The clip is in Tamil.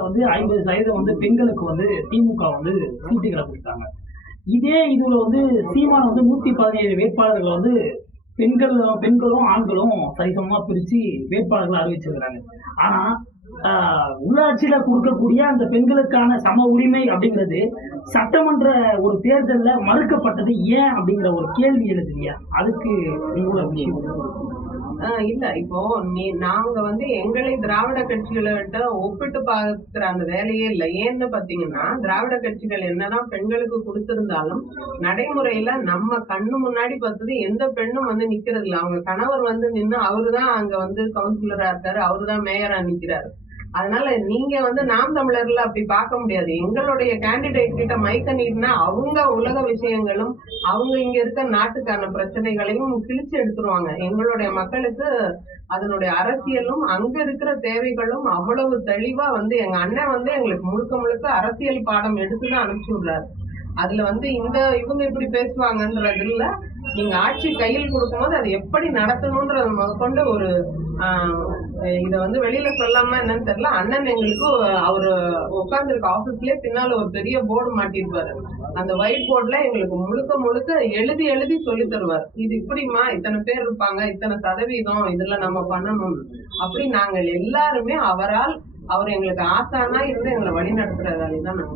50% பெண்களுக்கு திமுக சீட்டுகளை கொடுத்தாங்க. இதே இதுல சீமான் 117 வேட்பாளர்கள் பெண்களும் ஆண்களும் சரிசமமா பிரிச்சு வேட்பாளர்கள் அறிவிச்சிருக்கிறாங்க. ஆனா உள்ளாட்சியில கொடுக்கக்கூடிய அந்த பெண்களுக்கான சம உரிமை அப்படிங்கிறது சட்டமன்ற ஒரு தேர்தல்ல மறுக்கப்பட்டது ஏன் அப்படிங்கிற ஒரு கேள்வி எழுது இல்லையா? அதுக்கு உங்களோட விஷயம் இல்ல இப்போ நாங்க எங்களை திராவிட கட்சிகளோட ஒப்பிட்டு பார்க்கிற அந்த வேலையே இல்லை. ஏன்னு பாத்தீங்கன்னா திராவிட கட்சிகள் என்னதான் பெண்களுக்கு கொடுத்திருந்தாலும் நடைமுறையில நம்ம கண்ணு முன்னாடி பார்த்தது எந்த பெண்ணும் நிக்கிறது இல்லை. அவங்க கணவர் நின்னு அவருதான் அங்க கவுன்சிலரா இருக்காரு, அவருதான் மேயரா நிக்கிறாரு. அதனால நீங்க நாம் தமிழர்ல அப்படி பார்க்க முடியாது. எங்களுடைய கேண்டிடேட் கிட்ட மைக்க நீட்னா அவங்க உலக விஷயங்களும் அவங்க இங்க இருக்க நாட்டுக்கான பிரச்சனைகளையும் கிழிச்சு எடுத்துருவாங்க. எங்களுடைய மக்களுக்கு அதனுடைய அரசியலும் அங்க இருக்கிற தேவைகளும் அவ்வளவு தெளிவா எங்க அண்ணன் எங்களுக்கு முழுக்க முழுக்க அரசியல் பாடம் எடுத்துதான் அனுப்பிச்சு விடுறாரு. அதுல இவங்க இப்படி பேசுவாங்கன்றது இல்ல, நீங்க ஆட்சி கையில் கொடுக்கும்போது அதை எப்படி நடத்தணும்ன்றது முதற்கொண்டு ஒரு இத வெளியில சொல்லாம என்னன்னு தெரியல. அண்ணன் எங்களுக்கு அவரு உட்கார்ந்து இருக்க ஆபீஸ்லயே பின்னால ஒரு பெரிய போர்டு மாட்டிருப்பாரு. அந்த ஒயிட் போர்டுல எங்களுக்கு முழுக்க முழுக்க எழுதி எழுதி சொல்லி தருவார். இது இப்படிமா, இத்தனை பேர் இருப்பாங்க, இத்தனை சதவீதம் இதுல நம்ம பண்ணணும் அப்படி நாங்கள் எல்லாருமே அவர் எங்களுக்கு ஆசானா இருந்து எங்களை வழி நடத்துற வேலைதான் நாங்க